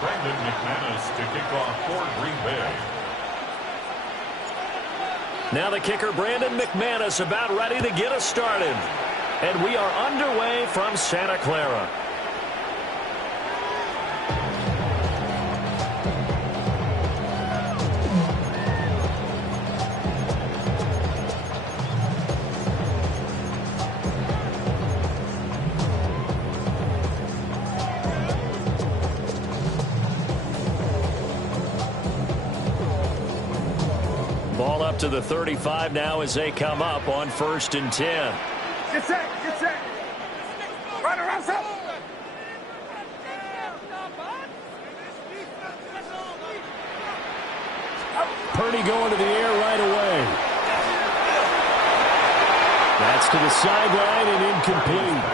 Brandon McManus to kick off for Green Bay. Now the kicker, Brandon McManus, about ready to get us started. And we are underway from Santa Clara. Ball up to the 35 now as they come up on 1st and 10. Get set, get set. Right around up. Purdy going to the air right away. That's to the sideline and incomplete.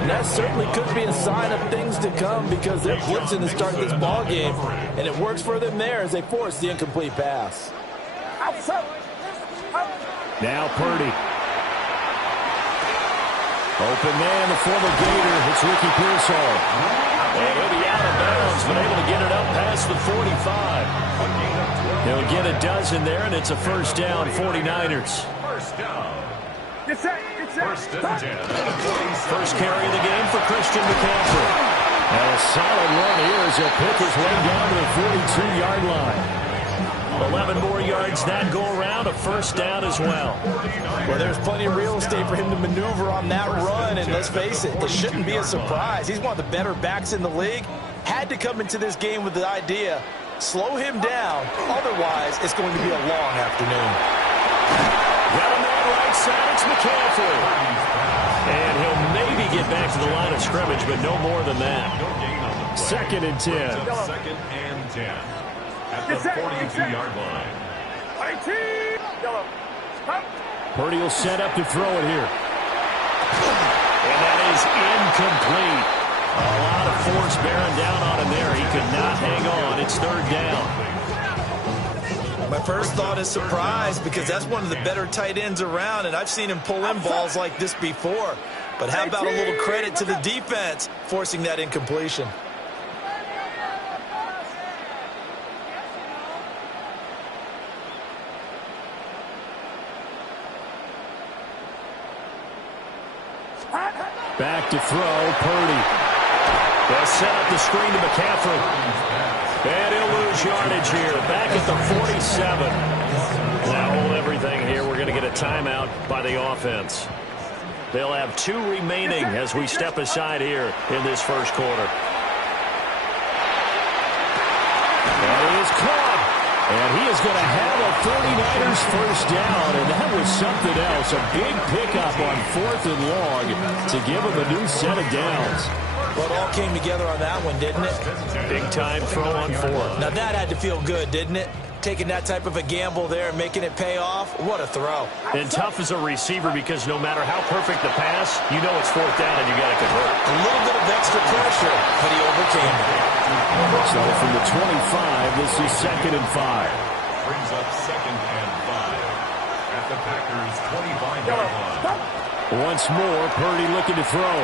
And that certainly could be a sign of things to come because they're blitzing to start this ball game, and it works for them there as they force the incomplete pass. Now Purdy. Open man, the former Gator. It's Ricky Pearsall. And he'll be out of bounds, but able to get it up past the 45. He'll get a dozen there, and it's a first down, 49ers. First down. Get set, get set. First and 10. First carry of the game for Christian McCaffrey. And a solid run here as he'll pick his way down to the 42-yard line. 11 more yards that go around, a first down as well. Well, there's plenty of real estate for him to maneuver on that run, and let's face it, it shouldn't be a surprise. He's one of the better backs in the league. Had to come into this game with the idea, slow him down, otherwise it's going to be a long afternoon. Got a man right side, it's McCaffrey. And he'll maybe get back to the line of scrimmage, but no more than that. 2nd and 10. 2nd and 10. At the 42-yard line. Purdy will set up to throw it here. And that is incomplete. A lot of force bearing down on him there. He could not hang on. It's 3rd down. My first thought is surprise because that's one of the better tight ends around, and I've seen him pull in balls like this before. But how about a little credit to the defense forcing that incompletion? Back to throw, Purdy. They'll set up the screen to McCaffrey. And he'll lose yardage here. Back at the 47. Now hold everything here. We're going to get a timeout by the offense. They'll have 2 remaining as we step aside here in this first quarter. That is caught. And he is going to have a 49ers first down, and that was something else. A big pickup on 4th and long to give him a new set of downs. Well, it all came together on that one, didn't it? Big time throw on 4th. Now that had to feel good, didn't it? Taking that type of a gamble there and making it pay off. What a throw. And tough as a receiver because no matter how perfect the pass, you know it's 4th down and you got to convert. A little bit of extra pressure, but he overcame it. So from the 25, this is 2nd and 5. Brings up 2nd and 5 at the Packers' 25-yard line. Once more, Purdy looking to throw.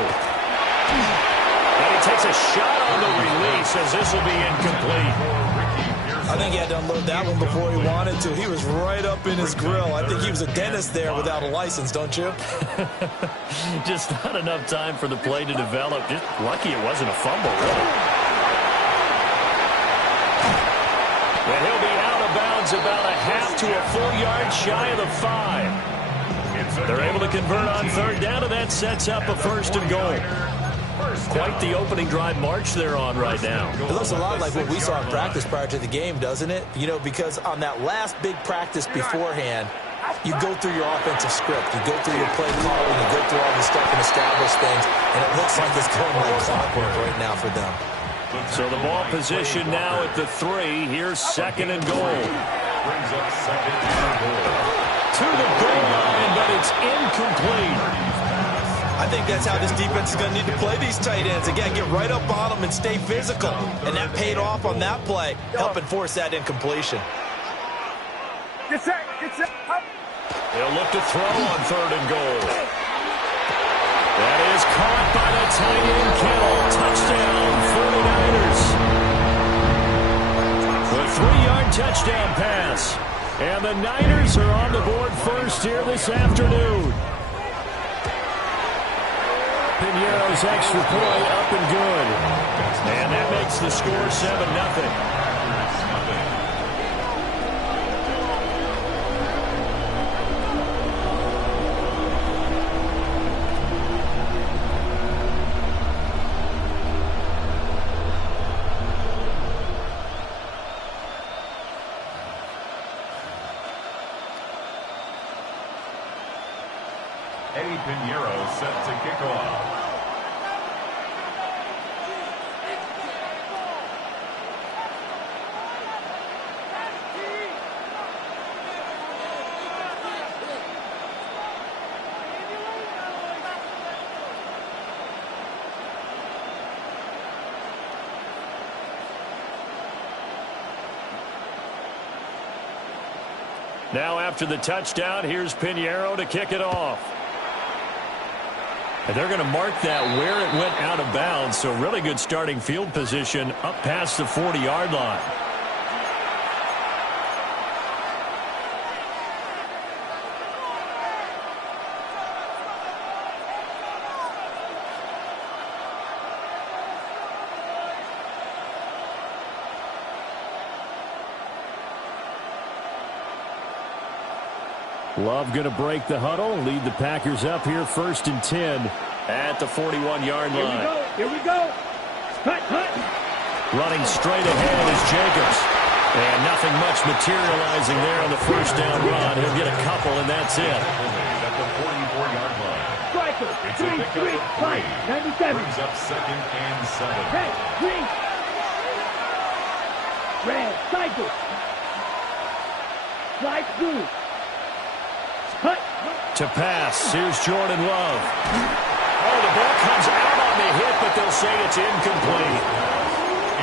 And he takes a shot on the release as this will be incomplete. I think he had to unload that one before he wanted to. He was right up in his grill. I think he was a dentist there without a license, don't you? Just not enough time for the play to develop. Just lucky it wasn't a fumble, really. And he'll be out of bounds about a half to a full yard shy of the 5. They're able to convert on 3rd down, and that sets up a 1st and goal. Quite the opening drive march they're on right now. It looks a lot like what we saw in practice prior to the game, doesn't it? You know, because on that last big practice beforehand, you go through your offensive script, you go through your play calling, you go through all the stuff and establish things, and it looks like it's going like clockwork right now for them. So the ball position now at the 3. Here's 2nd and goal. Brings up 2nd and goal. To the goal line, but it's incomplete. I think that's how this defense is going to need to play these tight ends. Again, get right up on them and stay physical. And that paid off on that play, helping force that incompletion. Get set, get set. He'll look to throw on 3rd and goal. That is caught by the tight end, Kittle. Touchdown, 49ers. touchdown pass. And the Niners are on the board first here this afternoon. Piñeiro's extra point up and good. And that makes the score 7-0. Piñeiro set to kick off. Now after the touchdown, here's Piñeiro to kick it off. And they're going to mark that where it went out of bounds, so really good starting field position up past the 40-yard line. Love going to break the huddle, lead the Packers up here 1st and 10 at the 41-yard line. Here we go. Hut. Running straight ahead is Jacobs. And nothing much materializing there on the first down run. He'll get a couple, and that's it. At the 44-yard line. Striker. It's a pickup of 3. 97. Brings up 2nd and 7. Hey, green. Red. Cycle. Slide through. To pass, here's Jordan Love. Oh, the ball comes out on the hit, but they'll say it's incomplete.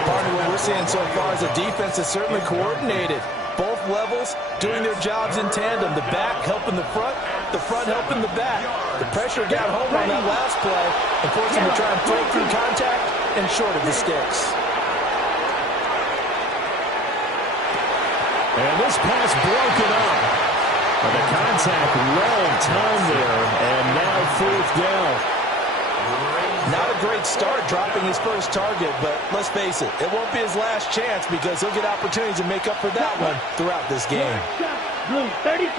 Part of what we're seeing so far is the defense is certainly coordinated. Both levels doing their jobs in tandem. The back helping the front helping the back. The pressure got home on that last play and forced them to try and break through contact and short of the sticks. And this pass broken up. The contact well timed there, and now 4th down. Not a great start dropping his first target, but let's face it, it won't be his last chance because he'll get opportunities to make up for that one throughout this game. Blue, 32.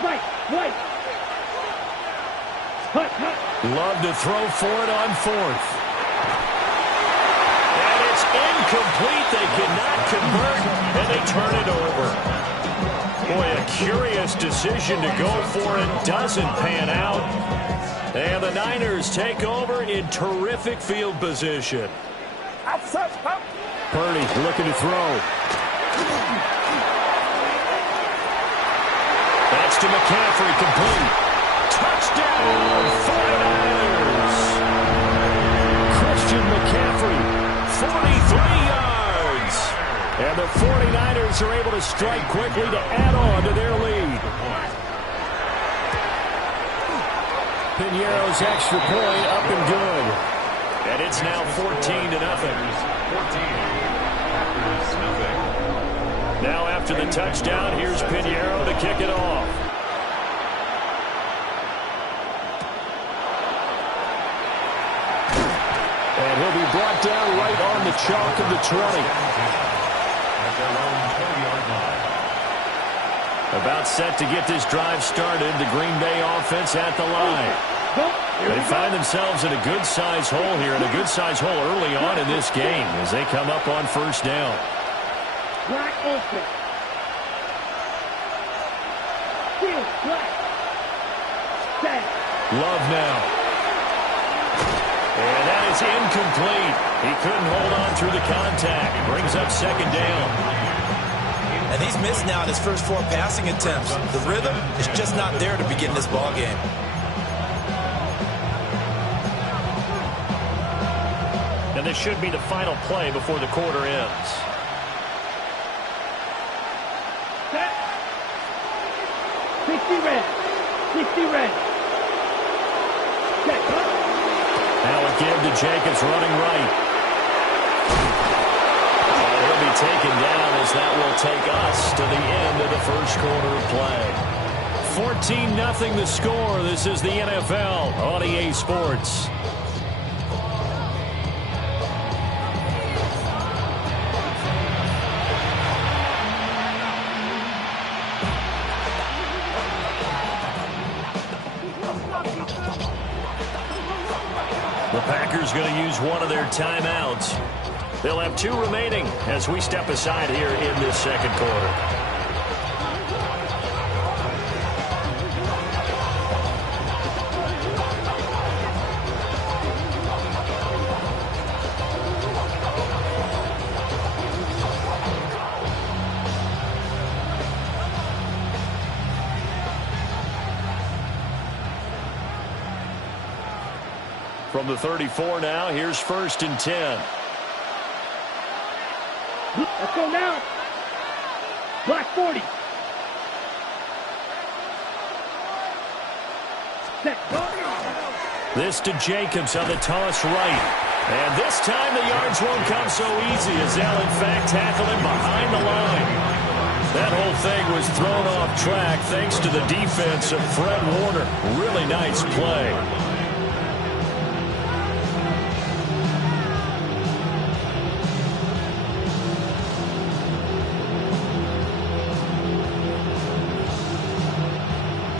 Spike, white. Hut. Love to throw for it on 4th. And it's incomplete. They cannot convert, and they turn it over. Boy, a curious decision to go for it. Doesn't pan out. And the Niners take over in terrific field position. Purdy looking to throw. That's to McCaffrey, complete. Touchdown, 49ers. Christian McCaffrey, 43 yards. And the 49ers are able to strike quickly to add on to their lead. Piñeiro's extra point up and good. And it's now 14-0. 14. Now after the touchdown, here's Piñeiro to kick it off. And he'll be brought down right on the chalk of the 20. About set to get this drive started. The Green Bay offense at the line. They find themselves in a good-sized hole here, and a good-sized hole early on in this game as they come up on 1st down. Black open. Field, black. Set. Love now. And that is incomplete. He couldn't hold on through the contact. Brings up 2nd down. And he's missed now in his first 4 passing attempts. The rhythm is just not there to begin this ball game. And this should be the final play before the quarter ends. Set. 60 red. 60 red. Set. Now a give to Jacobs running right. taken down as that will take us to the end of the first quarter of play. 14-0 the score. This is the NFL on EA Sports. The Packers going to use one of their timeouts. They'll have 2 remaining as we step aside here in this second quarter. From the 34 now, here's 1st and 10. Let's go now. Black 40. Set. Go. This to Jacobs on the toss right. And this time the yards won't come so easy as they'll in fact tackle him behind the line. That whole thing was thrown off track thanks to the defense of Fred Warner. Really nice play.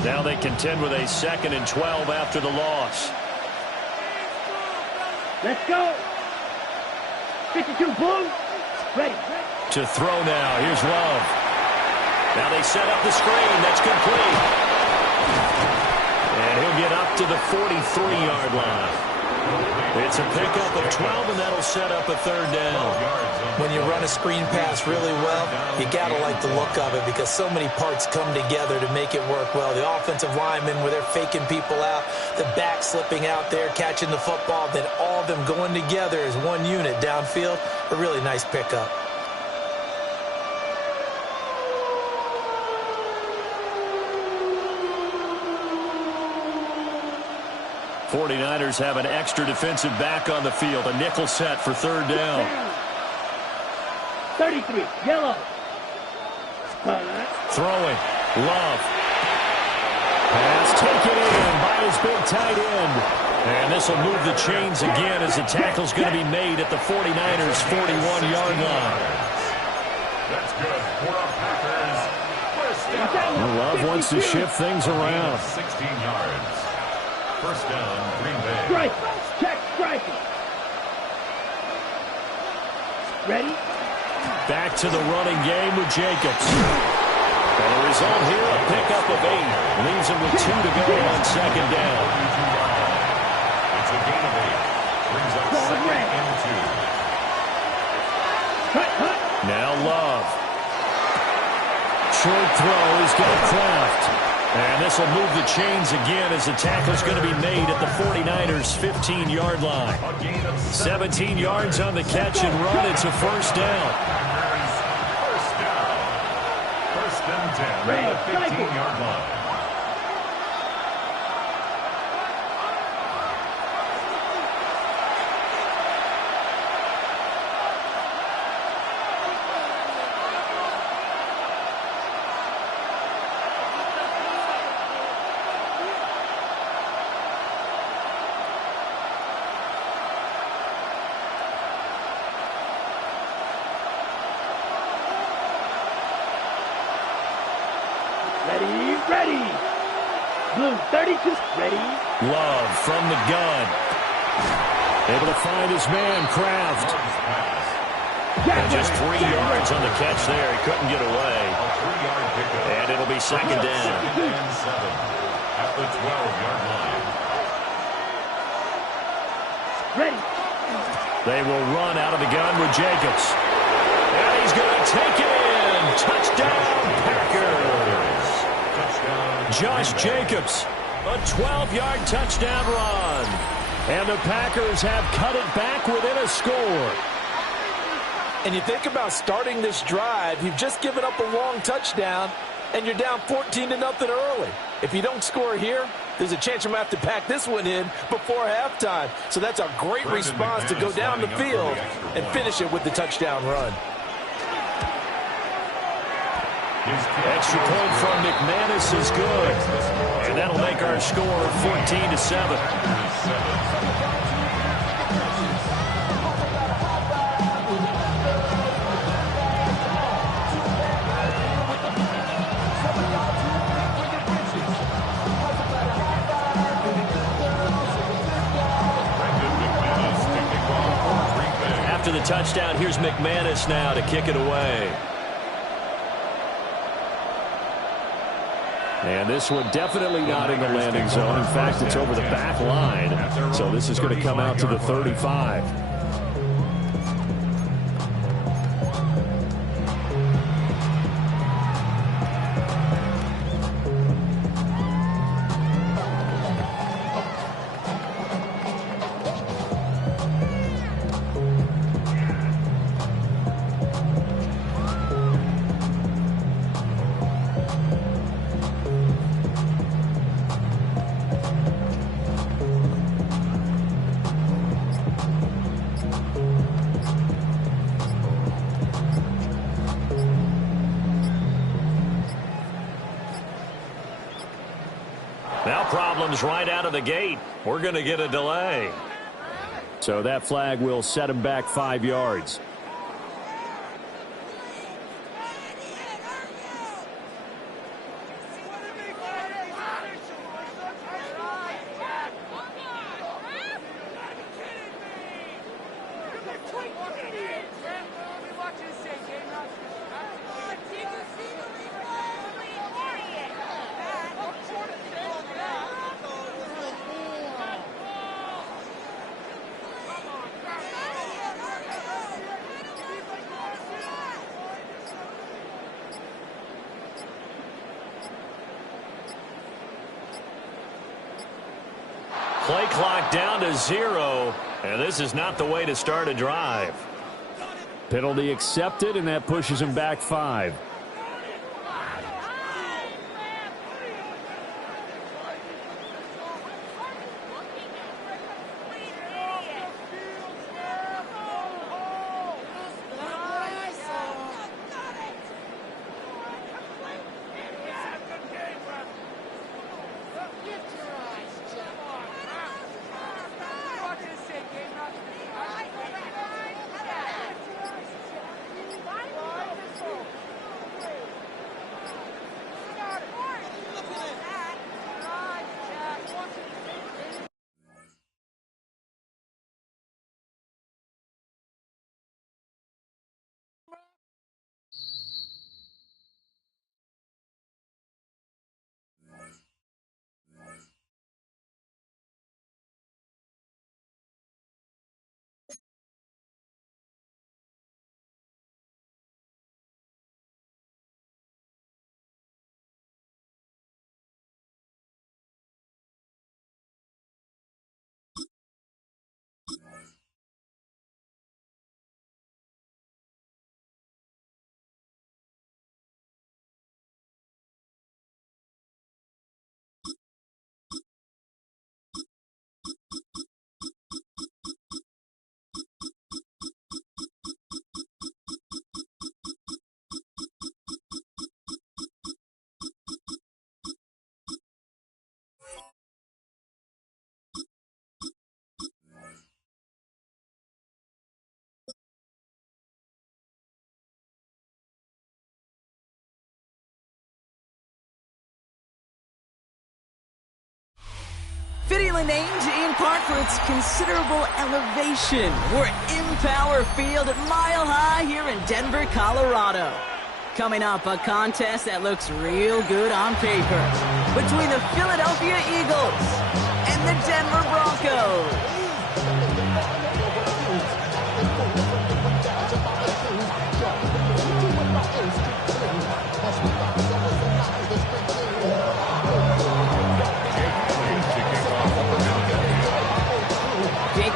Now they contend with a 2nd and 12 after the loss. Let's go. 52 blue. Ready. To throw now. Here's Love. Now they set up the screen. That's complete. And he'll get up to the 43-yard line. It's a pickup of 12, and that'll set up a 3rd down. When you run a screen pass really well, you got to like the look of it because so many parts come together to make it work well. The offensive linemen, where they're faking people out, the back slipping out there, catching the football, then all of them going together as one unit downfield. A really nice pickup. '49ers have an extra defensive back on the field. A nickel set for 3rd down. 33, yellow. Throwing. Love. Pass taken in by his big tight end. And this will move the chains again as the tackle's going to be made at the 49ers' 41-yard line. That's good for our Packers. Love wants to shift things around. 16 yards. 1st down, Green Bay. Strike. Check striking. Ready? Back to the running game with Jacobs. And the result here, a pickup of 8. Leaves him with 2 to go on 2nd down. It's a gain of 8. Brings up 2nd and 2. Now Love. Short throw. He's got Kraft. And this will move the chains again as the tackle's going to be made at the 49ers' 15-yard line. 17 yards on the catch and run. It's a 1st down. 1st and 10 at the 15-yard line. Ready. Blue 32. Ready. Love from the gun. Able to find his man, Kraft. And just 3 yards on the catch there. He couldn't get away. A 3-yard pickup. And it'll be 2nd down. 2nd and 7 at the 12-yard line. Ready. They will run out of the gun with Jacobs. And he's going to take it in. Touchdown, Packers. Touchdown. Josh Jacobs, a 12-yard touchdown run. And the Packers have cut it back within a score. And you think about starting this drive, you've just given up a long touchdown, and you're down 14-0 early. If you don't score here, there's a chance you might have to pack this one in before halftime. So that's a great response to go down the field and finish it with the touchdown run. Extra point from McManus is good. And that'll make our score 14-7. After the touchdown, here's McManus now to kick it away. And this one definitely not in the landing zone. In fact, it's over the back line. So this is going to come out to the 35. Now problems right out of the gate. We're going to get a delay. So that flag will set him back 5 yards. Play clock down to 0, and this is not the way to start a drive. Penalty accepted, and that pushes him back 5. Fittingly named in part for its considerable elevation. We're in Power Field at Mile High here in Denver, Colorado. Coming up, a contest that looks real good on paper between the Philadelphia Eagles and the Denver Broncos.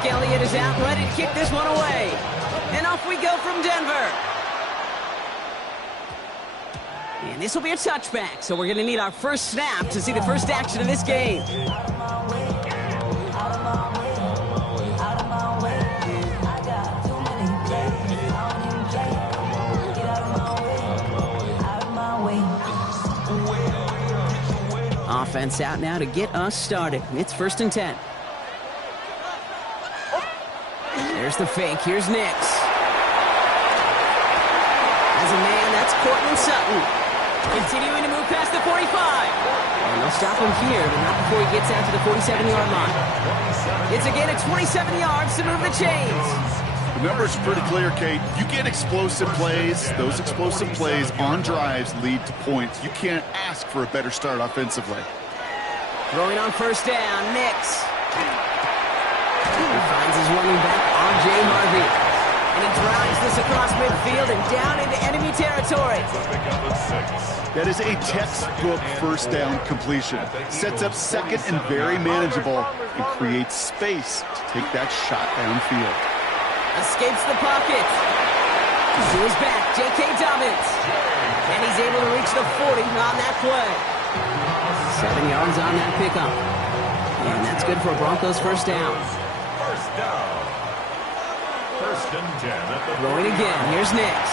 Elliott is out, ready to kick this one away. And off we go from Denver. And this will be a touchback, so we're going to need our first snap to see the first action of this game. offense out now to get us started. It's 1st and 10. There's the fake. Here's Nix. As a man, that's Cortland Sutton. Continuing to move past the 45. And they'll stop him here, but not before he gets out to the 47-yard line. It's again at 27 yards to move the chains. The numbers are pretty clear, Kate. You get explosive plays. Those explosive plays on drives lead to points. You can't ask for a better start offensively. Throwing on 1st down, Nix. He finds his running back, R.J. Harvey. And he drives this across midfield and down into enemy territory. That is a textbook 1st down completion. Sets up 2nd and very manageable and creates space to take that shot downfield. Escapes the pocket. To his back, J.K. Dobbins. And he's able to reach the 40 on that play. 7 yards on that pickup. And that's good for Broncos 1st down. 1st down. 1st and 10 at the Throwing again. Here's Nix.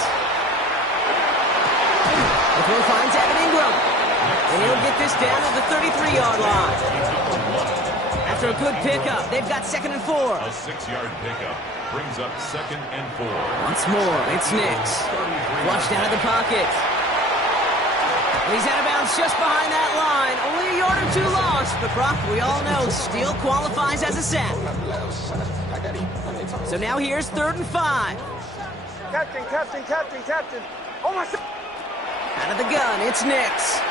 The throw finds Evan Ingram. And he'll get this down at the 33-yard line. After a good pickup, they've got 2nd and 4. A 6-yard pickup brings up 2nd and 4. Once more, it's Nix. Flushed out of the pocket. He's out of bounds just behind that line. Only a yard or 2 lost, but Brock, we all know, still qualifies as a sack. So now here's 3rd and 5. Captain. Oh, my... Out of the gun, it's Nix.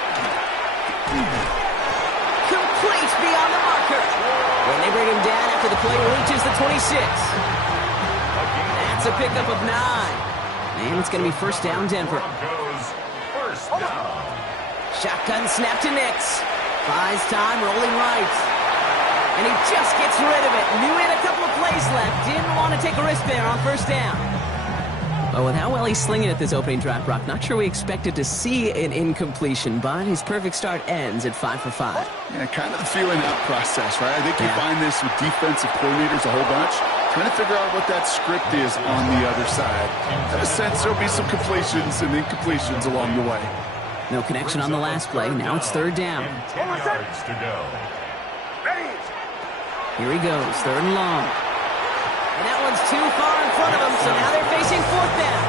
Complete beyond the marker. When they bring him down after the play reaches the 26. That's a pickup of 9. And it's going to be 1st down, Denver. Broncos 1st down. Shotgun snap to Nix. Buys time, rolling right. And he just gets rid of it. Knew he had a couple of plays left. Didn't want to take a risk there on 1st down. But with how well he's slinging at this opening drive, Brock, not sure we expected to see an incompletion, but his perfect start ends at 5 for 5. Yeah, kind of the feeling out process, right? I think you find this with defensive coordinators a whole bunch. Trying to figure out what that script is on the other side. I have a sense there'll be some completions and incompletions along the way. No connection on the last play. Now it's 3rd down. 10 yards to go. Here he goes, 3rd and long. And that one's too far in front of him, so now they're facing 4th down.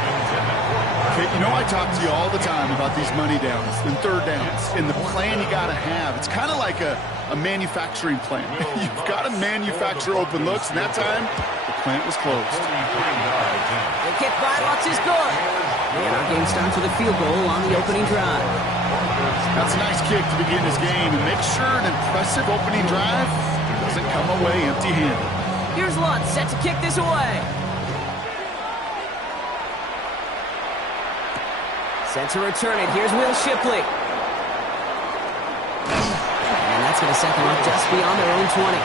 Okay, you know I talk to you all the time about these money downs and 3rd downs and the plan you got to have. It's kind of like a manufacturing plant. You've got to manufacture open looks, and that time, the plant was closed. The kick by Lutz is good. And our game starts with a field goal on the opening drive. That's a nice kick to begin this game, and make sure an impressive opening drive doesn't come away empty-handed. Here's Lutz set to kick this away. Set to return it. Here's Will Shipley. And that's going to set them up just beyond their own 20.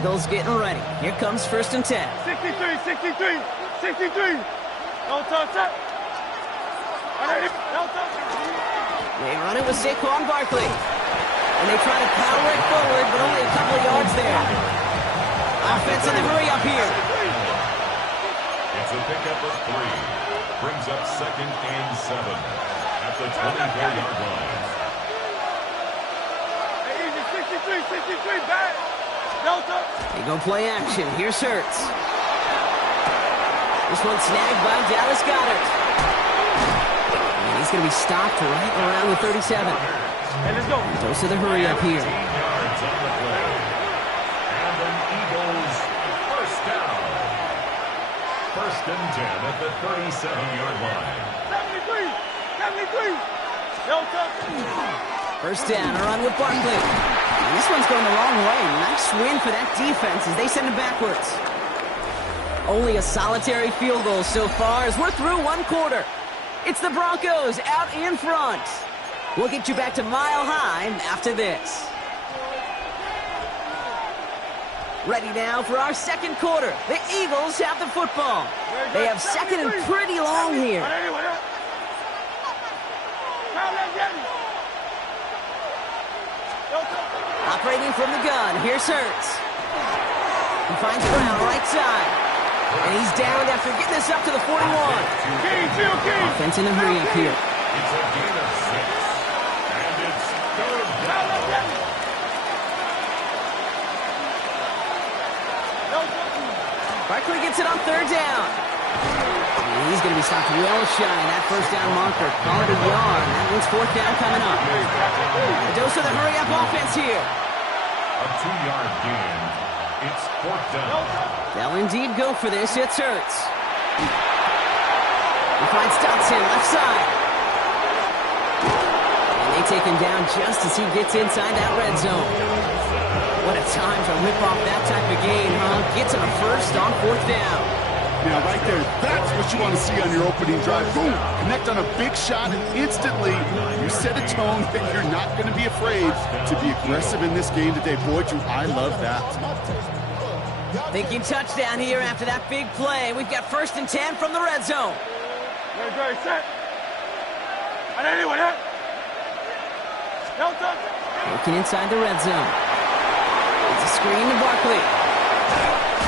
Eagles getting ready. Here comes 1st and 10. 63. Don't touch it. They run it with Saquon Barkley. And they try to power it forward, but only a couple of yards there. Offense in the hurry up here. It's a pickup of 3. Brings up 2nd and 7 at the 24-yard line. Hey, 63, back. Delta. They go play action. Here's Hurts. This one snagged by Dallas Goedert. And he's going to be stopped right around the 37. Hey, let's go. Goes to the hurry up here. 18 yards on the play. And an Eagles 1st down. 1st and 10 at the 37-yard line. 73. Delta. 1st down, a run with Barkley. And this one's going the wrong way. Nice win for that defense as they send it backwards. Only a solitary field goal so far as we're through 1 quarter. It's the Broncos out in front. We'll get you back to Mile High after this. Ready now for our 2nd quarter. The Eagles have the football. They have 2nd and pretty long here. Operating from the gun, here's Hurts. He finds Brown right side. And he's down after getting this up to the 41. Offense in a hurry up here. It's a gain of 6. And it's third down. Barkley gets it on third down. And he's going to be stopped well shy of that first down marker. Call it a yard. That one's fourth down coming up. A dose of the hurry-up offense here. A 2-yard gain. It's fourth down. They'll indeed go for this. It's Hurts. He finds Dotson left side. And they take him down just as he gets inside that red zone. What a time to rip off that type of gain, huh? Gets him a first on fourth down. Now, right there, that's what you want to see on your opening drive. Boom! Connect on a big shot, and instantly you set a tone that you're not going to be afraid to be aggressive in this game today. Boy, do I love that. Thinking touchdown here after that big play. We've got first and 10 from the red zone. Set. And anyone hit? Looking inside the red zone. It's a screen to Barkley.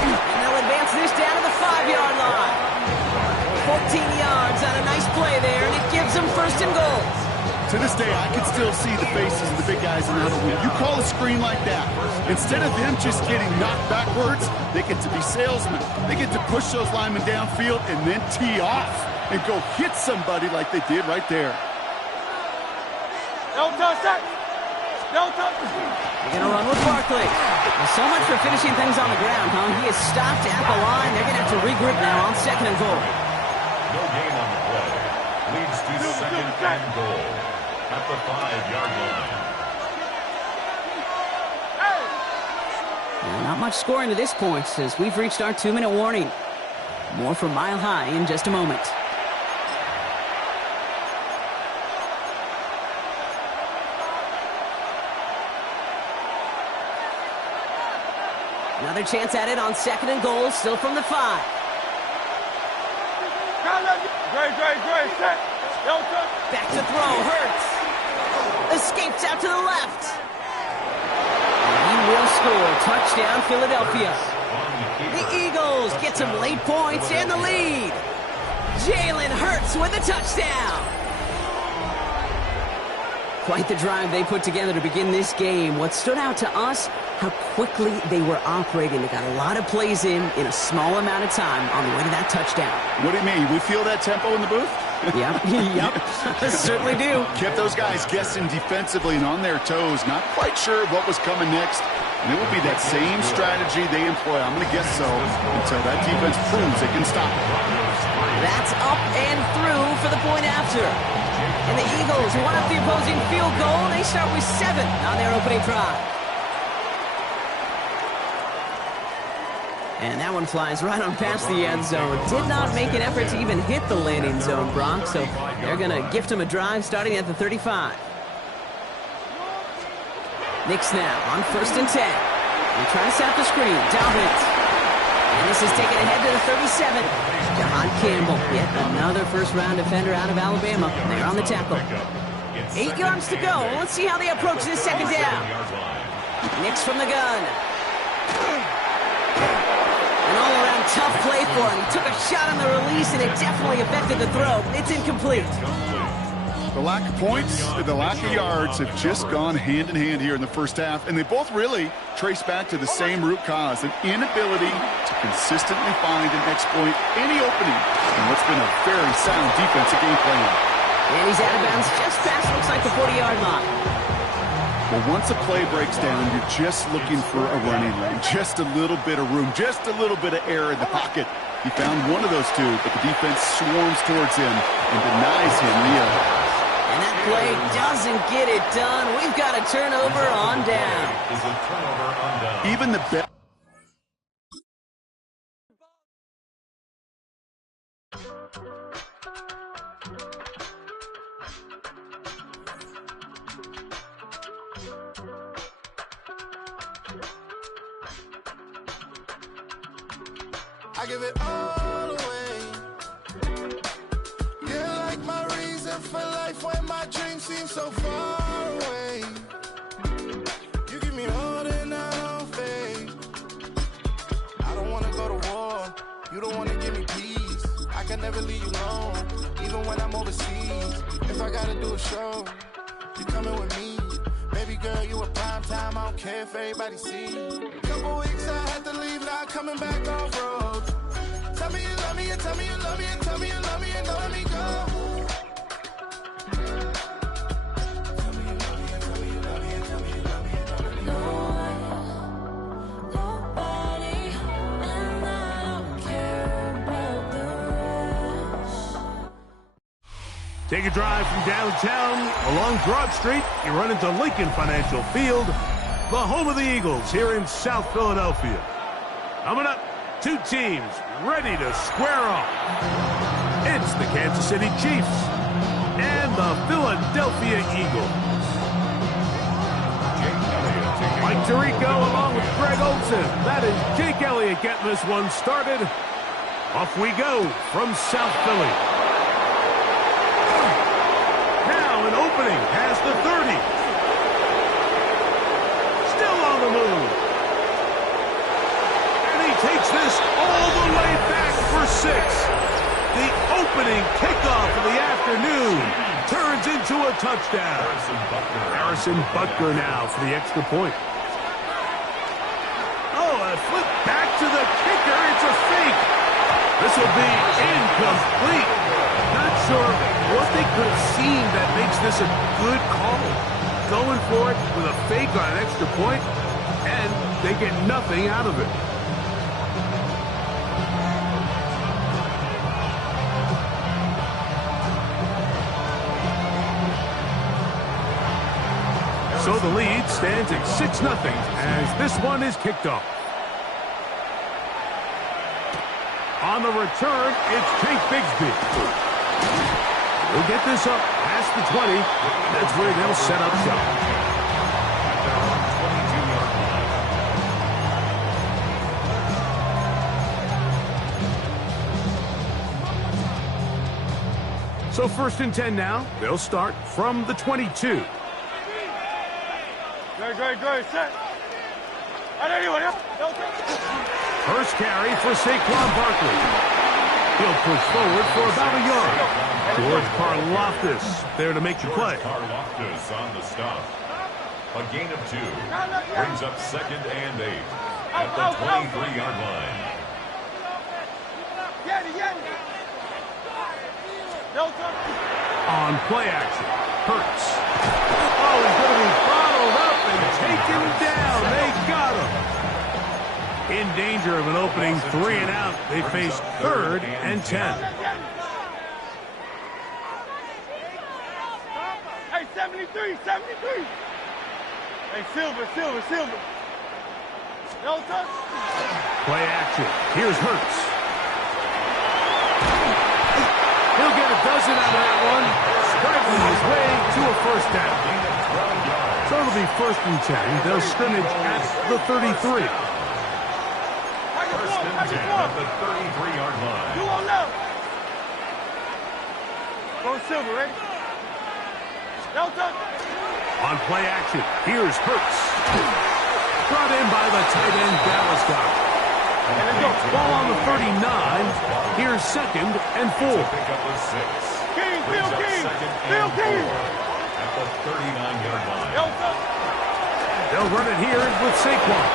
And they'll advance this down to the 5-yard line. 14 yards on a nice play there, and it gives them first and goal. To this day, I can still see the faces of the big guys in the huddle. When you call a screen like that, instead of them just getting knocked backwards, they get to be salesmen. They get to push those linemen downfield and then tee off and go hit somebody like they did right there. No touch. They're going to run with Barkley. Well, so much for finishing things on the ground, huh? He is stopped at the line. They're going to have to regroup now on second and goal. No gain on the play. Leads to second and goal at the 5-yard line. Not much scoring to this point as we've reached our 2-minute warning. More from Mile High in just a moment. Another chance at it on second and goal, still from the 5. Great. Set. Back to throw, Hurts. Escapes out to the left. He will score. Touchdown, Philadelphia. The Eagles get some late points and the lead. Jalen Hurts with a touchdown. Quite the drive they put together to begin this game. What stood out to us, how quickly they were operating. They got a lot of plays in a small amount of time on the way to that touchdown. What do you mean? We feel that tempo in the booth? Yep, certainly do. Kept those guys guessing defensively and on their toes. Not quite sure what was coming next. And it will be that same strategy they employ. I'm going to guess so until that defense proves it can stop it. That's up and through for the point after. And the Eagles one up the opposing field goal. They start with 7 on their opening drive. And that one flies right on past the end zone. Did not make an effort to even hit the landing zone, Brock. So they're going to gift him a drive starting at the 35. Knicks now on first and 10. They try to set up the screen. Dobbins. And this is taken ahead to the 37. John Campbell, yet another first-round defender out of Alabama. They're on the tackle. 8 yards to go. Let's see how they approach this second down. Knicks from the gun. An all-around tough play for him. He took a shot on the release, and it definitely affected the throw. It's incomplete. The lack of points and the lack of yards have just gone hand in hand here in the first half, and they both really trace back to the same root cause, an inability to consistently find and exploit any opening in what's been a very sound defensive game plan. And he's out of bounds just past, looks like the 40-yard line. Well, once a play breaks down, you're just looking for a running lane, just a little bit of room, just a little bit of air in the pocket. He found one of those two, but the defense swarms towards him and denies him the other. And that play doesn't get it done. We've got a turnover on down. Is a turnover on down. Even the best. I give it all away. You're like my reason for life when my dreams seem so far away. You give me all never leave you alone. Even when I'm overseas, if I gotta do a show, you coming with me. Baby girl, you a prime time, I don't care if everybody see. Couple weeks I had to leave, now coming back off road. Tell me you love me, and tell me you love me, and tell me you love me, and don't let me go. Take a drive from downtown along Broad Street. You run into Lincoln Financial Field, the home of the Eagles here in South Philadelphia. Coming up, two teams ready to square off. It's the Kansas City Chiefs and the Philadelphia Eagles. Mike Tirico along with Greg Olsen. That is Jake Elliott getting this one started. Off we go from South Philly. An opening past the 30. Still on the move. And he takes this all the way back for 6. The opening kickoff of the afternoon turns into a touchdown. Harrison Butker now for the extra point. Oh, a flip back to the kicker. It's a fake. This will be incomplete. Not sure what they could have seen that makes this a good call. Going for it with a fake on an extra point, and they get nothing out of it. So the lead stands at 6-0 as this one is kicked off. On the return, it's Tank Bigsby. We'll get this up past the 20. That's where they'll set up shop. So 1st and 10 now. They'll start from the 22. Great, set. First carry for Saquon Barkley. He'll push forward for about a yard. George Karlaftis there to make the play. Karlaftis on the stop. A gain of 2. Brings up 2nd and 8 at the 23-yard line. On play action, Hurts. Oh, he's going to be bottled up and taken down. They got him. In danger of an opening 3 and out. They face 3rd and 10. Hey, 73. Hey, Silver. No touch. Play action. Here's Hurts. He'll get a dozen out of that one. Spreading his way to a first down. So it'll be 1st and 10. They'll scrimmage at the 33. First and 10 at the 33-yard line. You won't know. Go Silver, ready? No touch. On play action, here's Hurts. Brought in by the tight end Dallas guy. Ball on the 39. Here's 2nd and 4. Pick up the 6. King. At the 39-yard line. No touch. They'll run it here with Saquon.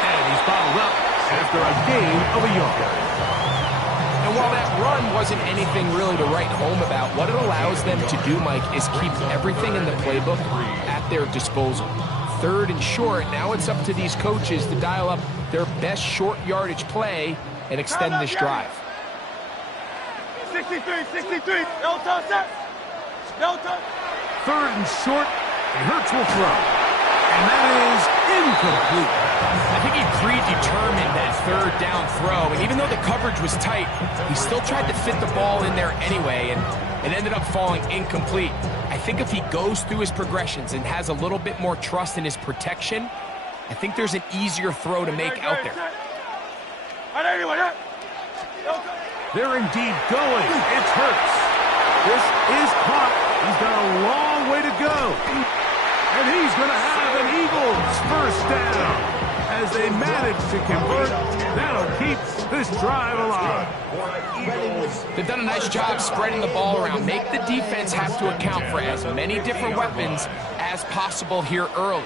And he's bottled up after a gain of a yard. And while that run wasn't anything really to write home about, what it allows them to do, Mike, is keep everything in the playbook at their disposal. 3rd and short, now it's up to these coaches to dial up their best short yardage play and extend this drive. 63. No touch. 3rd and short, and Hurts will throw. And that is incomplete. I think he predetermined that 3rd down throw, and even though the coverage was tight, he still tried to fit the ball in there anyway, and it ended up falling incomplete. I think if he goes through his progressions and has a little bit more trust in his protection, I think there's an easier throw to make out there. They're indeed going. It's Hurts. This is caught. He's got a long way to go. And he's going to have an Eagles first down as as they manage to convert. That'll keep this drive alive. They've done a nice job spreading the ball around. Make the defense have to account for as many different weapons as possible here early.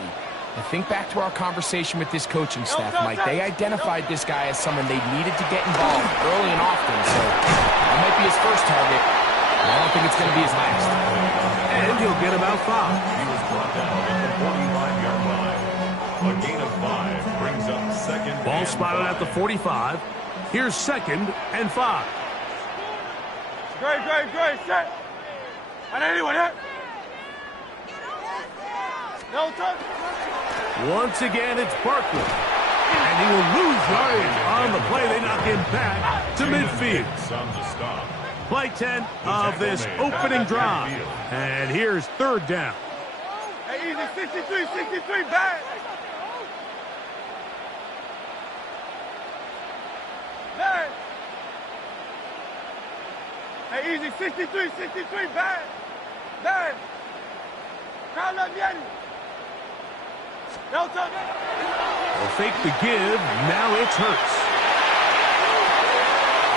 And think back to our conversation with this coaching staff, Mike. They identified this guy as someone they needed to get involved early and often. So that might be his first target. And I don't think it's going to be his last. And he'll get about 5. He was brought down at the 45-yard line. A gain of 5 brings up second. Ball spotted at the 45. Here's 2nd and 5. Great, set. And anyone hit? No touch. Once again, it's Barkley. And he will lose yardage on the play. They knock him back to midfield. Some to stop. Play 10 of this opening drive. And here's 3rd down. Hey, easy, 63, bad. Bad. Hey, easy, 63, bad. Bad. Crowd up, Yeti. No touch. They'll fake the give. Now it's Hurts.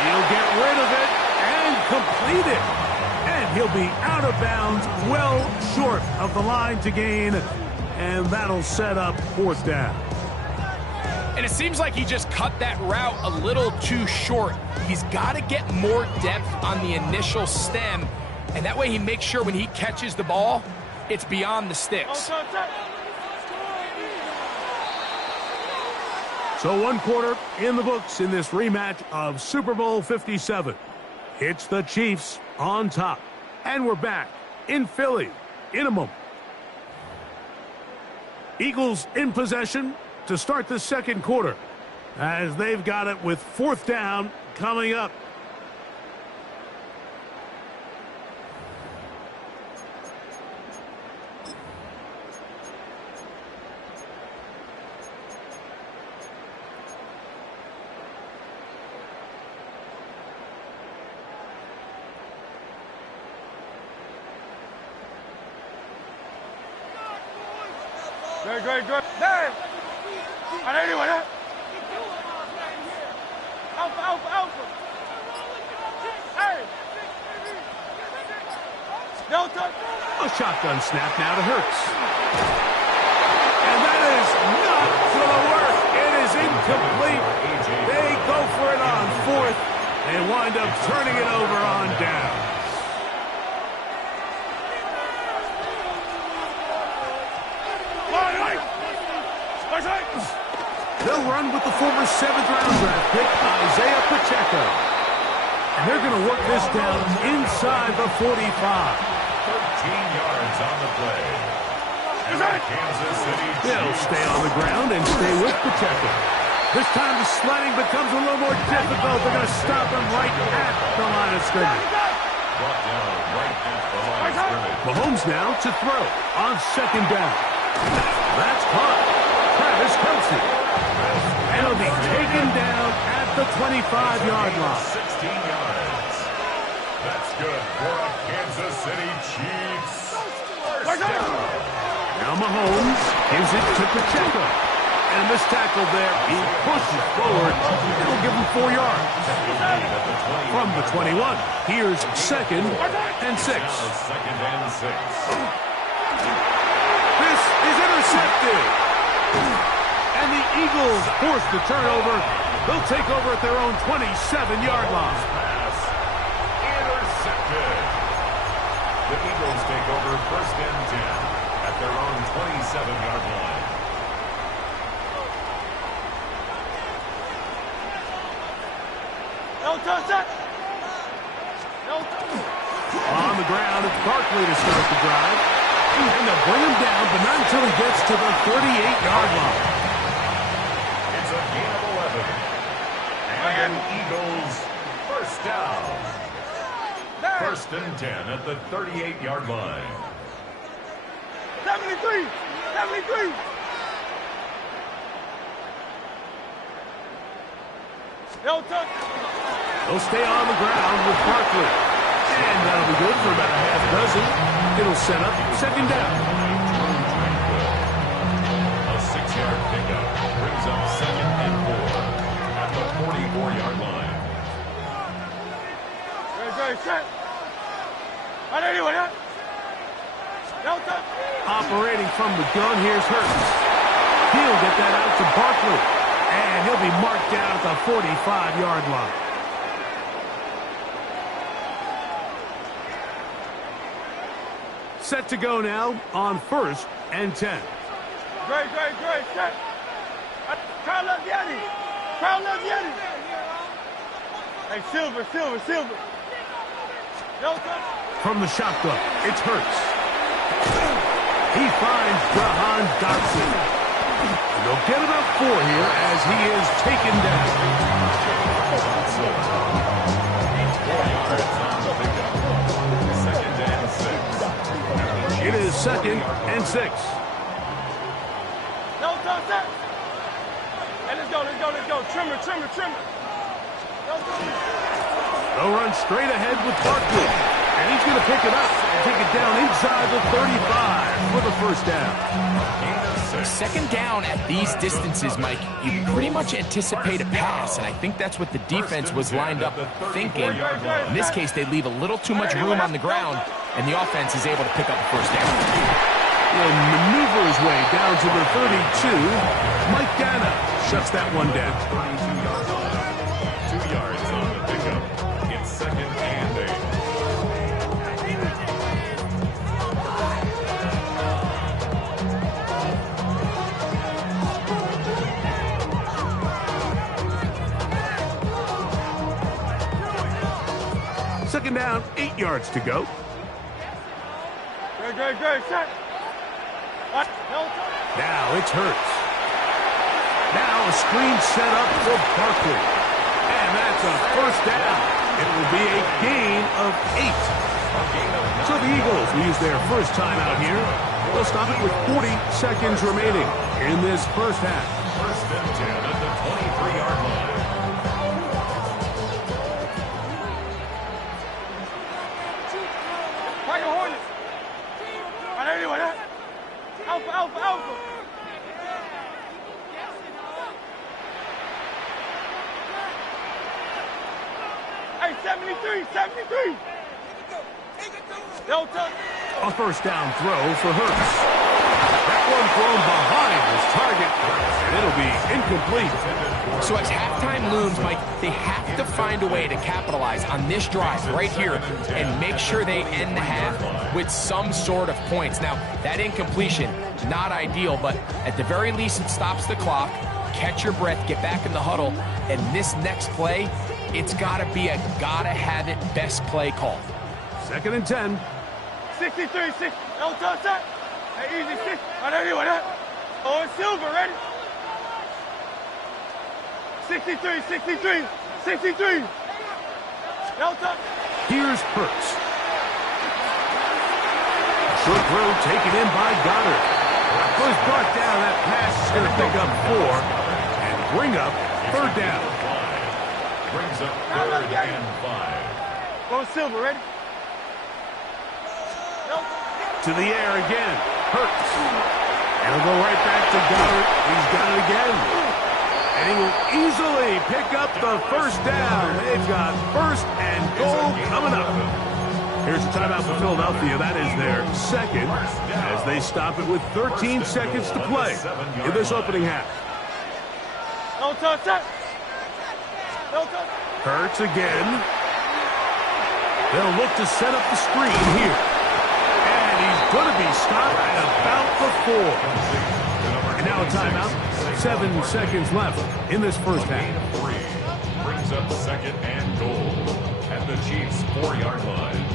He'll get rid of it and complete it. And he'll be out of bounds, well short of the line to gain. And that'll set up 4th down. And it seems like he just cut that route a little too short. He's got to get more depth on the initial stem. And that way he makes sure when he catches the ball, it's beyond the sticks. So 1 quarter in the books in this rematch of Super Bowl 57. It's the Chiefs on top. And we're back in Philly in a moment. Eagles in possession to start the 2nd quarter as they've got it with 4th down coming up. Great. Man! And anyone hit? Alpha. Hey! No touch. A shotgun snap now to Hurts. And that is not going to work. It is incomplete. They go for it on 4th. They wind up turning it over on down. They'll run with the former 7th-round draft pick, Isaiah Pacheco. And they're going to work this down inside the 45. 13 yards on the play. And the Kansas City Chiefs. They'll stay on the ground and stay with Pacheco. This time the sledding becomes a little more difficult. They're going to stop him right at the line of scrimmage. Brought down right at the line of scrimmage. Mahomes now to throw on 2nd down. That's caught. Travis Kelce. And he'll be taken down at the 25-yard line. 16 yards. That's good for a Kansas City Chiefs. First down. Now Mahomes gives it to Pacheco. And this tackle there, he pushes forward. It'll give him 4 yards. From the 21, here's 2nd and 6. Second and 6. This is intercepted. And the Eagles force the turnover. They'll take over at their own 27-yard line. Pass intercepted. The Eagles take over 1st and 10 at their own 27-yard line. No touch. On the ground, it's Barkley to start the drive. And they'll bring him down, but not until he gets to the 38-yard line. It's a gain of 11. And Eagles first down. 1st and 10 at the 38-yard line. 73. No touch. They'll stay on the ground with Barkley. And that'll be good for about a half dozen. It'll set up 2nd down. A 6-yard pickup brings up from the gun. Here's Hurts. He'll get that out to Barkley. And he'll be marked down at the 45-yard line. Set to go now on 1st and 10. Great. Set. Carl Yeti. Hey, Silver. From the shotgun, it's Hurts. He finds Jahan Dotson. They'll get about 4 here as he is taken down. It is 2nd and 6. No, set. Hey, let's go. Trimmer. They'll run straight ahead with Barkley. And he's going to pick it up and take it down inside the 35 for the first down. 2nd down at these distances, Mike, you pretty much anticipate a pass, and I think that's what the defense was lined up thinking. In this case, they leave a little too much room on the ground, and the offense is able to pick up a first down. He'll maneuver his way down to the 32. Mike Ganna shuts that one down. 2 yards on the pickup. It's 2nd and 8. Second down, 8 yards to go. Great. Set. Now it's Hurts. Now a screen set up for Barkley. And that's a first down. It will be a gain of 8. So the Eagles will use their first time out here. They'll stop it with 40 seconds remaining in this first half. 1st and 10 at the 23-yard line. Alpha. Hey, 73. A first down throw for Hurts. That one thrown behind his target, and it'll be incomplete. So as halftime looms, Mike, they have to find a way to capitalize on this drive right here and make sure they end the half with some sort of points. Now, that incompletion, not ideal, but at the very least, it stops the clock. Catch your breath, get back in the huddle, and this next play, it's got to be a gotta-have-it best play call. 2nd and 10. 63, 6. No touch that. Hey, easy 6. Oh, it's Silver, ready? 63. No touch. Here's Hurts. Short throw taken in by Goddard. Was brought down. That pass is going to pick up 4 and bring up 3rd down. Brings up 3rd and 5. Go Silver, ready? To the air again. Hurts. And he'll go right back to Goddard. He's got it again. And he will easily pick up the first down. They've got 1st and goal coming up. Here's a timeout for Philadelphia. That is their 2nd as they stop it with 13 seconds to play in this opening half. No touch that. Hurts again. They'll look to set up the screen here. And he's going to be stopped at about the 4. And now a timeout. 7 seconds left in this first half. Brings up 2nd and goal at the Chiefs' 4-yard line.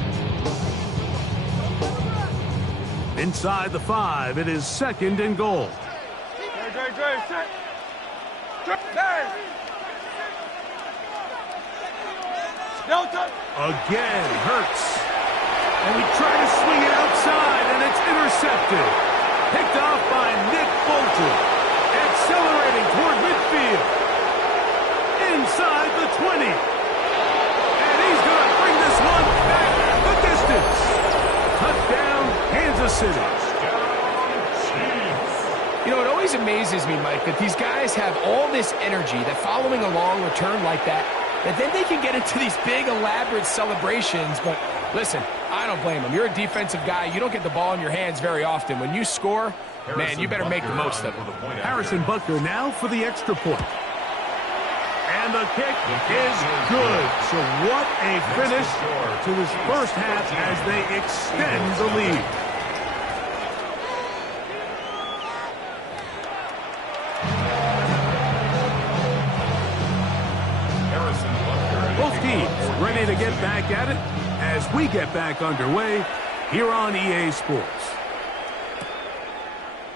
Inside the 5, it is 2nd and goal. Great. Set. No touch. Again, Hurts. And we try to swing it outside, and it's intercepted. Picked off by Nick Bolton. Accelerating toward midfield. Inside the 20. And he's going to bring this one back the distance. Touchdown, Kansas City. You know, it always amazes me, Mike, that these guys have all this energy, that following a long return like that then they can get into these big, elaborate celebrations. But listen, I don't blame him. You're a defensive guy. You don't get the ball in your hands very often. When you score, man, you better make the most of it. Harrison Butker now for the extra point. And the kick is good. So what a finish to this first half as they extend the lead. Both teams ready to get back at it as we get back underway here on EA Sports.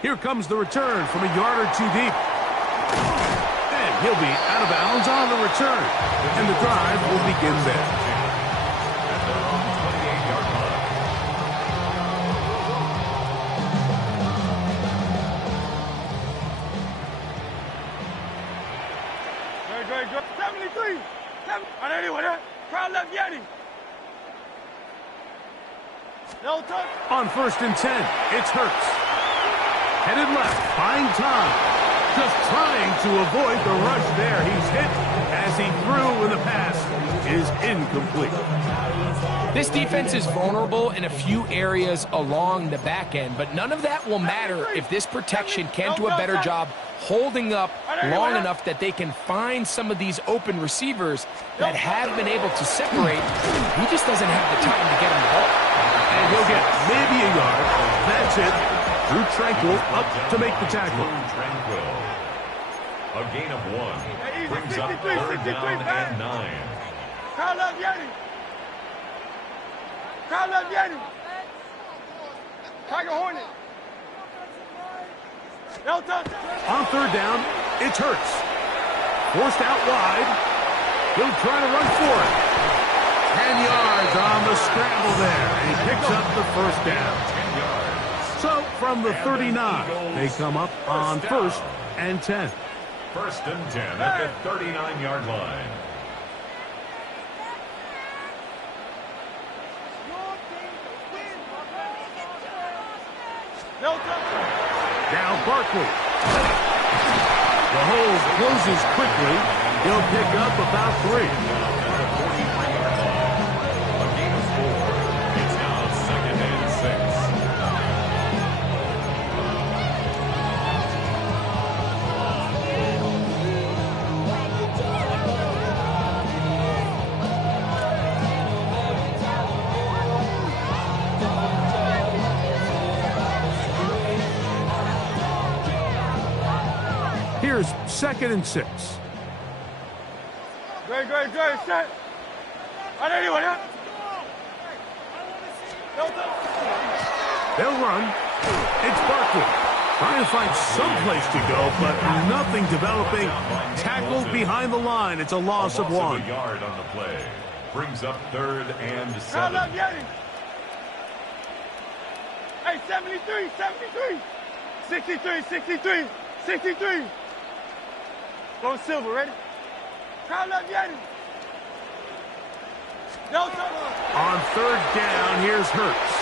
Here comes the return from a yard or two deep. And he'll be out of bounds on the return. And the drive will begin there. Great. 73. On anyone, crowd left Yeti. No touch. On 1st and 10, it's Hurts. Headed left, buying time. Just trying to avoid the rush there. He's hit as he threw, and the pass is incomplete. This defense is vulnerable in a few areas along the back end, but none of that will matter if this protection can't do a better job holding up long enough that they can find some of these open receivers that have been able to separate. He just doesn't have the time to get him the ball. And he'll get maybe a yard. That's it. Drew Tranquil up to make the tackle. A gain of 1 brings up 3rd down and 9. Crowd left Yeti. Crowd left Yeti. Tiger Hornet. No touch. On 3rd down, it's Hurts. Forced out wide. He'll try to run for it. 10 yards on the scramble there. And he picks up the 1st down. So from the 39, they come up on 1st and 10. 1st and 10 at the 39-yard line. No touch. Now Barkley. The hole closes quickly. He'll pick up about 3. A gain of 4. It's now 2nd and 6. Here's 2nd and 6. Great, set. On anyone, No touch. They'll run. It's Barkley. Trying to find some place to go, but nothing developing. Tackled behind the line. It's a loss of 1. A yard on the play. Brings up 3rd and 7. Crowd left Yeti. Hey, 73. 63. Go Silver, ready? Crowd left Yeti. No touch. On 3rd down, here's Hurts.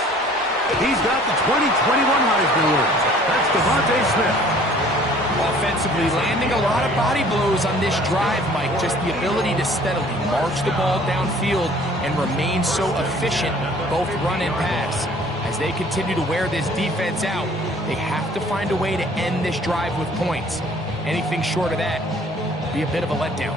He's got the 2021 Heisman winner. That's Devontae Smith. Offensively, landing a lot of body blows on this drive, Mike. Just the ability to steadily march the ball downfield and remain so efficient, both run and pass. As they continue to wear this defense out, they have to find a way to end this drive with points. Anything short of that would be a bit of a letdown.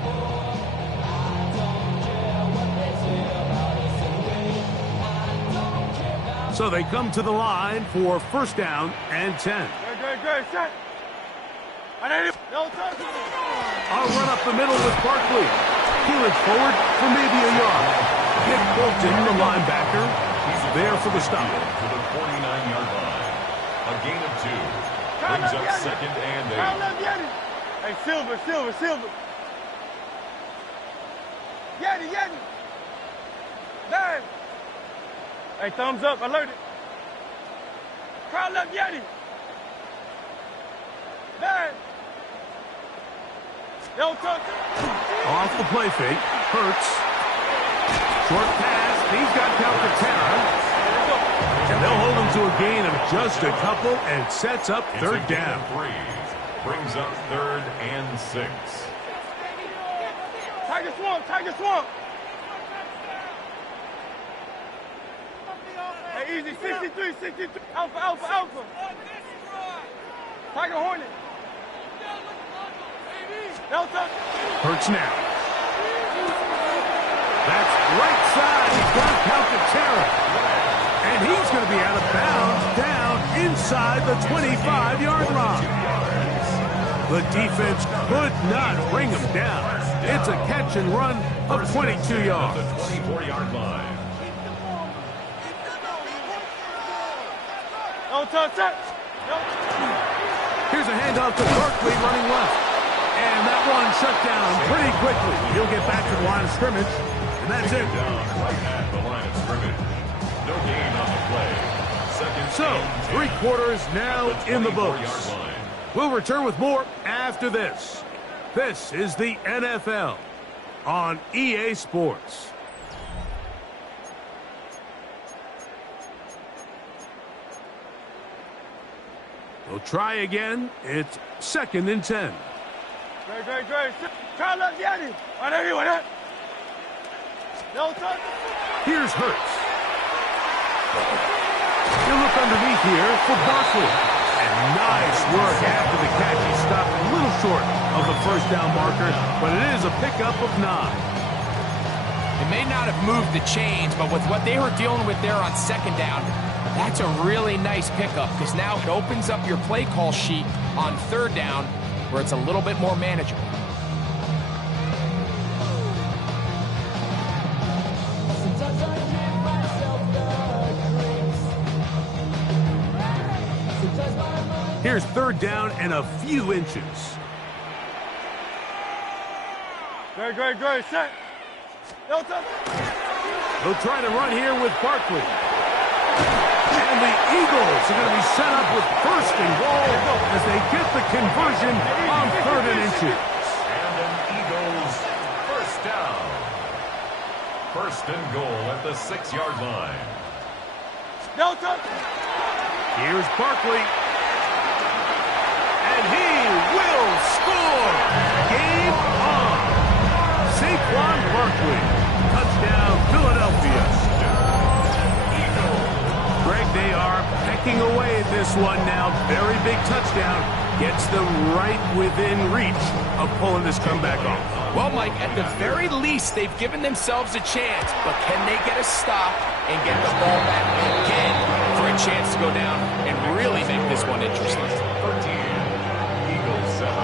So they come to the line for 1st down and 10. Great, set. No touch. I'll run up the middle with Barkley. Peeling forward for maybe a yard. Nick Bolton, the linebacker, there for the stop. To the 49-yard line. A gain of 2. Brings up 2nd and 8. Hey, Silver. Yeti. Nine. Hey, thumbs up, alerted. Crowd left Yeti. Nine. No touch. Off the play fake. Hurts. Short pass. He's got Calcaterra. And they'll hold him to a gain of just a couple and sets up 3rd down. 3. Brings up 3rd and 6. Tiger Swamp. Hey, easy. 63, 63. Alpha, alpha, alpha. Tiger Hornet. Delta. Hurts now. That's right side. He's got Calcaterra. And he's going to be out of bounds down inside the 25-yard line. The defense could not bring him down. It's a catch and run of 22 yards. The 24-yard line. Here's a handoff to Barkley running left. And that one shut down pretty quickly. He'll get back to the line of scrimmage, and that's it. Right at the line of scrimmage. No gain on the play. So, 3 quarters now in the books. We'll return with more after this. This is the NFL on EA Sports. We'll try again. It's 2nd and 10. Great. Try left, Yanni. On everyone, huh? No touch. Here's Hurts. He'll look underneath here for Barkley. And nice work after the catch. He stopped a little short of the first down marker, but it is a pickup of 9. It may not have moved the chains, but with what they were dealing with there on 2nd down, that's a really nice pickup because now it opens up your play call sheet on 3rd down where it's a little bit more manageable. Here's 3rd down and a few inches. Great. Set. Delta. They'll try to run here with Barkley. And the Eagles are going to be set up with 1st and goal as they get the conversion on 3rd and inches. And an Eagles 1st down. 1st and goal at the 6-yard line. Delta. Here's Barkley. And he will score. Game on. Saquon Barkley. Touchdown, Philadelphia. Greg, they are pecking away at this one now. Very big touchdown. Gets them right within reach of pulling this comeback off. Well, Mike, at the very least, they've given themselves a chance. But can they get a stop and get the ball back again for a chance to go down and really make this one interesting? 13. Eagles 7.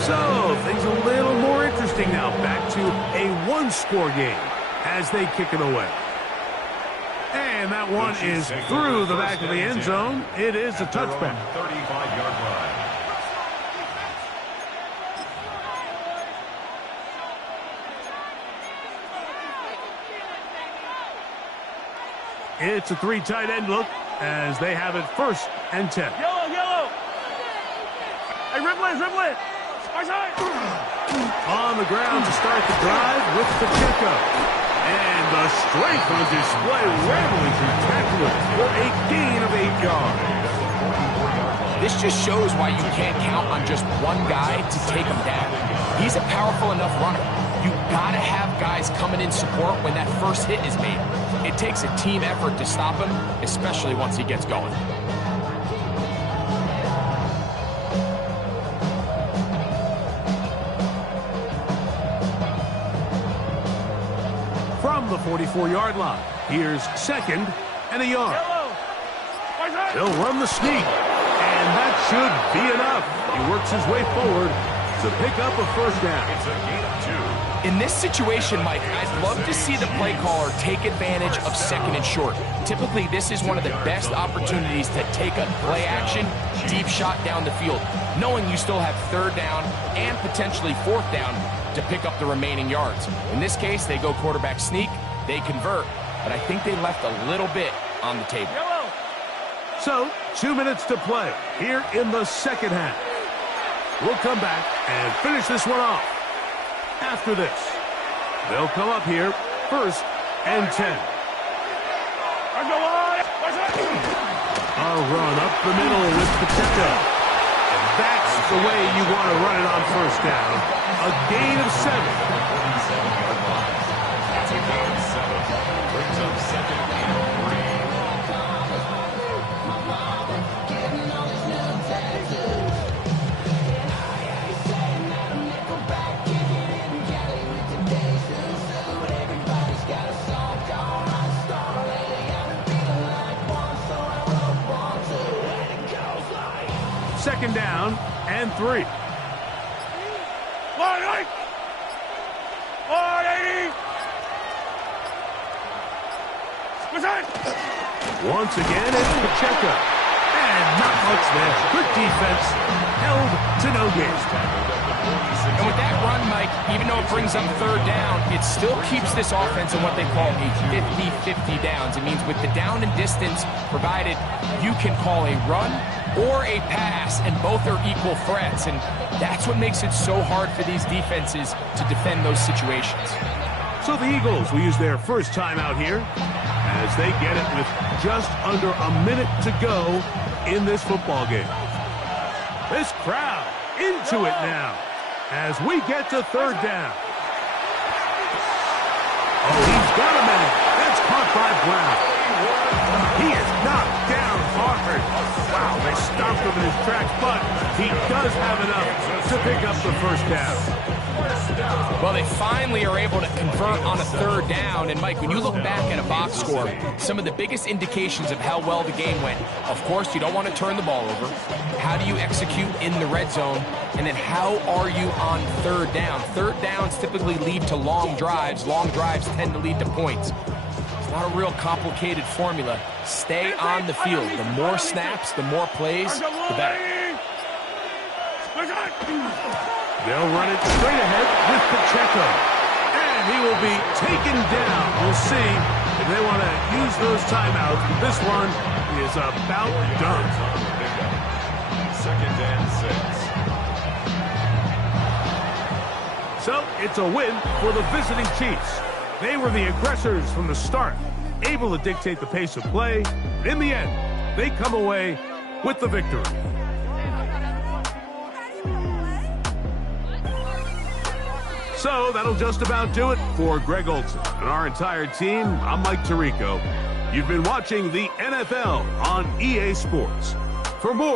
So, things a little more interesting now. Back to a 1-score game as they kick it away. And that one is through the back of the end zone. It is a touchback. 35-yard line. It's a 3 tight end look as they have it 1st and 10. Yellow. Hey, Ripley. On the ground to start the drive with Pacheco. And the strength on display, rattling through tackling for a gain of 8 yards. This just shows why you can't count on just one guy to take him down. He's a powerful enough runner. You gotta have guys coming in support when that first hit is made. It takes a team effort to stop him, especially once he gets going. From the 44-yard line, here's 2nd and a yard. They'll run the sneak, and that should be enough. He works his way forward to pick up a 1st down. It's a gain of 2. In this situation, Mike, I'd love to see the play caller take advantage of 2nd and short. Typically, this is one of the best opportunities to take a play action, deep shot down the field, knowing you still have 3rd down and potentially 4th down to pick up the remaining yards. In this case, they go quarterback sneak, they convert, but I think they left a little bit on the table. So, 2 minutes to play here in the 2nd half. We'll come back and finish this one off. After this, they'll come up here 1st and 10. A run up the middle with Pacheco. And That's the way you want to run it on first down. A gain of 7. It's a gain of 7. Brings up second and 3. Second down and 3. 180. Once again, it's Pacheco. And not much there. Good defense. Held to no gain. And with that run, Mike, even though it brings up third down, it still keeps this offense in what they call a 50-50 downs. It means with the down and distance provided, you can call a run or a pass, and both are equal threats. And that's what makes it so hard for these defenses to defend those situations. So the Eagles will use their first time out here as they get it with just under a minute to go in this football game. This crowd into it now as we get to third down. Oh, he's got a man. That's caught by Brown. He is knocked down hard. Wow, they stomped him in his tracks, but he does have enough to pick up the first down. Well, they finally are able to convert on a third down. And, Mike, when you look back at a box score, some of the biggest indications of how well the game went, of course, you don't want to turn the ball over. How do you execute in the red zone? And then how are you on third down? Third downs typically lead to long drives. Long drives tend to lead to points. It's not a real complicated formula. Stay on the field. The more snaps, the more plays, the better. They'll run it straight ahead with Pacheco. And he will be taken down. We'll see if they want to use those timeouts. This one is about done. Second and 6. So it's a win for the visiting Chiefs. They were the aggressors from the start, able to dictate the pace of play. In the end, they come away with the victory. So that'll just about do it for Greg Olson and our entire team. I'm Mike Tirico. You've been watching the NFL on EA Sports. For more